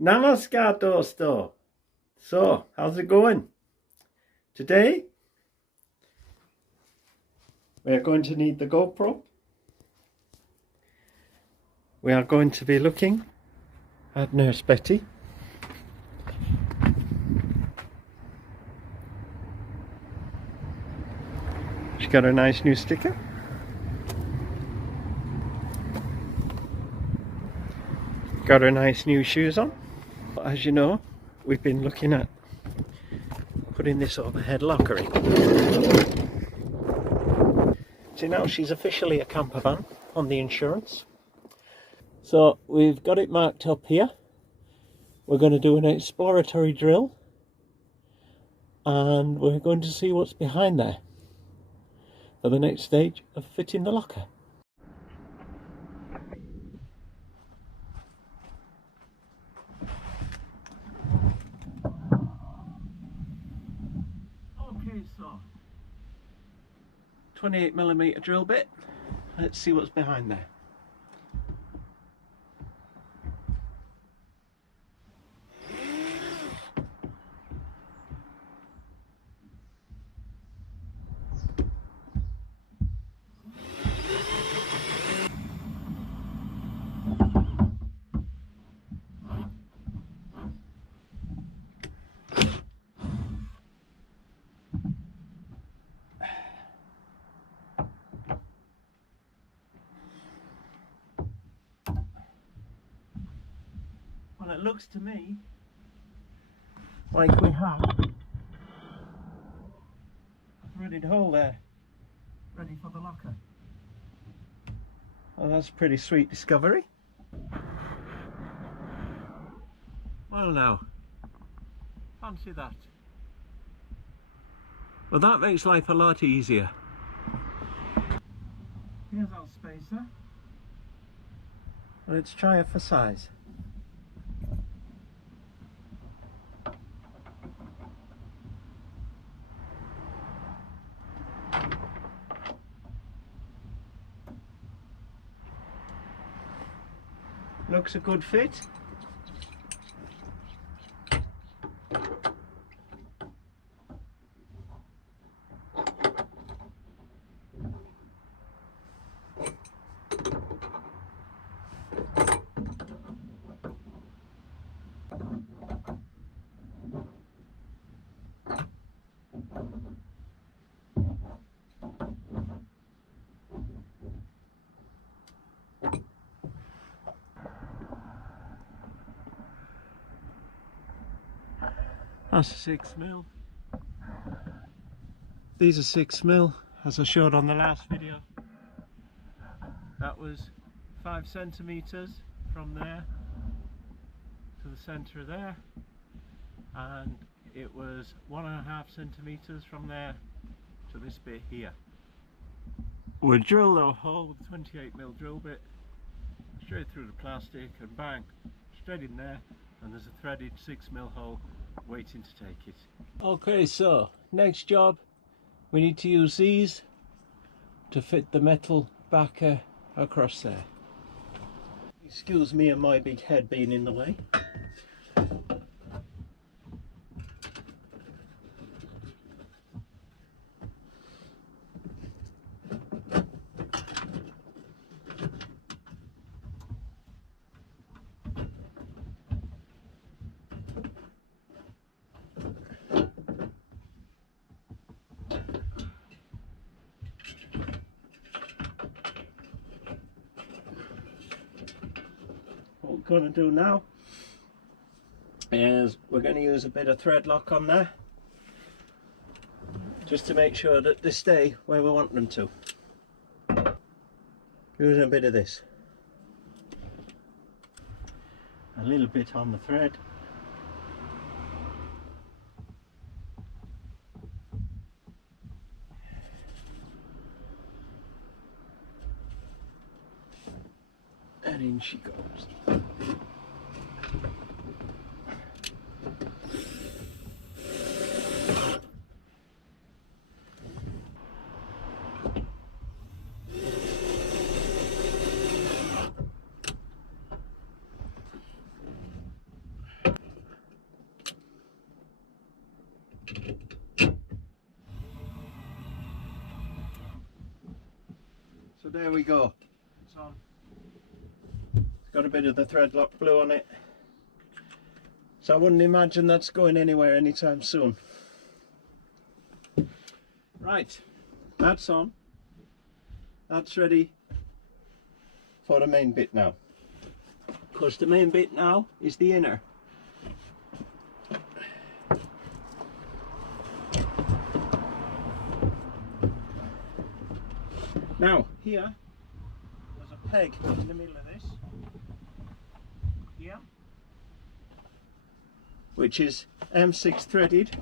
Namaskar dosto. So, how's it going? Today, we're going to need the GoPro. We are going to be looking at Nurse Betty. She got a nice new sticker. Got her nice new shoes on. As you know, we've been looking at putting this overhead locker in. See, now she's officially a camper van on the insurance. So we've got it marked up here. We're going to do an exploratory drill and we're going to see what's behind there for the next stage of fitting the locker. Okay, so 28mm drill bit. Let's see what's behind there. Well, it looks to me like we have a threaded hole there, ready for the locker. Well, that's a pretty sweet discovery. Well now, fancy that. Well, that makes life a lot easier. Here's our spacer. Let's try it for size. Looks a good fit. That's 6mm. These are 6mm, as I showed on the last video. That was 5 centimeters from there to the center there, and it was 1.5 centimeters from there to this bit here. We'll drill a hole with a 28mm drill bit straight through the plastic and bang, straight in there, and there's a threaded 6mm hole waiting to take it. Okay, so next job, we need to use these to fit the metal backer across there. Excuse me and my big head being in the way. What we're going to do now is we're going to use a bit of thread lock on there just to make sure that they stay where we want them to. Using a bit of this, a little bit on the thread, and in she goes. there we go. It's on. It's got a bit of the threadlock blue on it. So I wouldn't imagine that's going anywhere anytime soon. Right, that's on. That's ready for the main bit now. Because the main bit now is the inner. Now, here, there's a peg in the middle of this, here, which is M6 threaded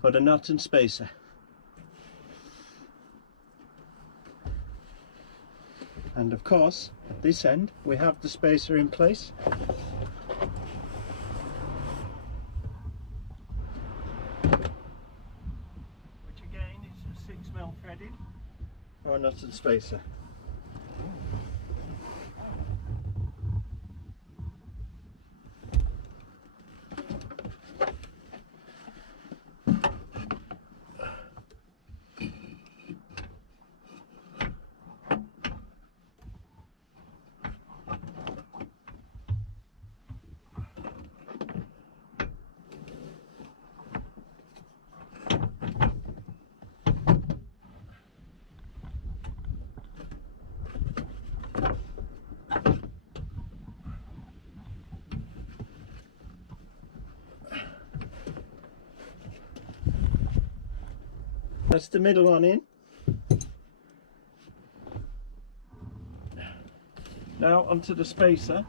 for the nut and spacer. And of course, at this end, we have the spacer in place. Threaded for a nut and spacer. That's the middle one in. Now onto the spacer.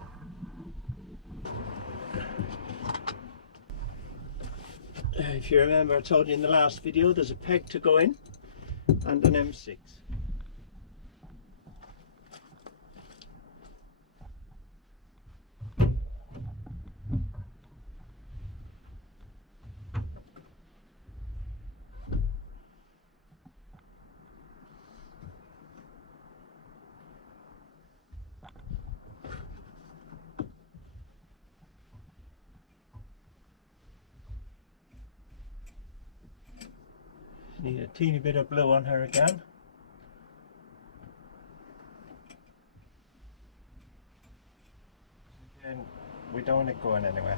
If you remember, I told you in the last video there's a peg to go in and an M6. Need a teeny bit of blue on her again. Again, we don't want it going anywhere.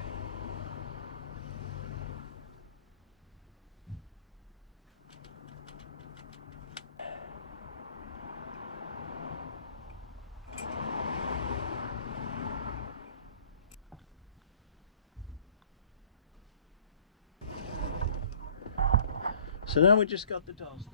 So now we just got the dust.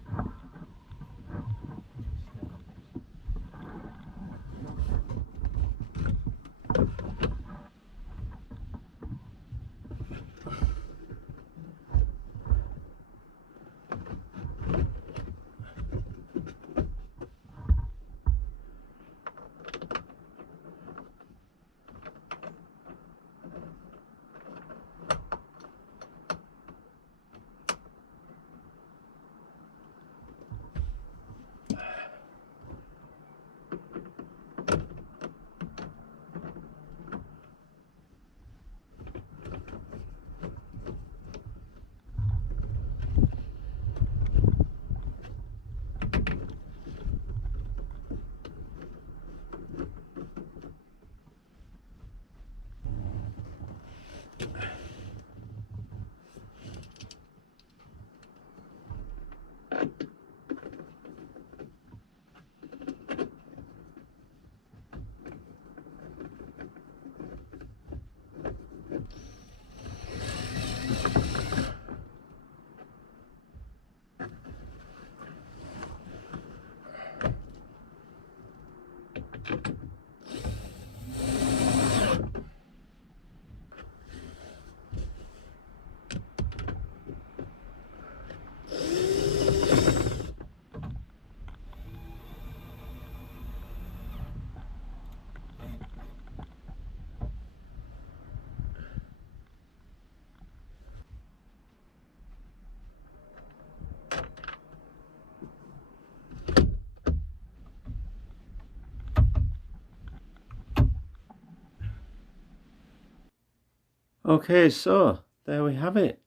Okay, so there we have it.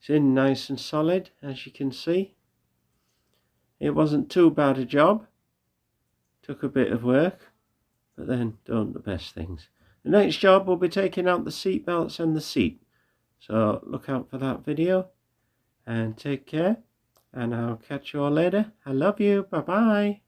It's in nice and solid, as you can see. It wasn't too bad a job. Took a bit of work, but then done the best things. The next job will be taking out the seat belts and the seat. So look out for that video and take care, and I'll catch you all later. I love you. Bye bye.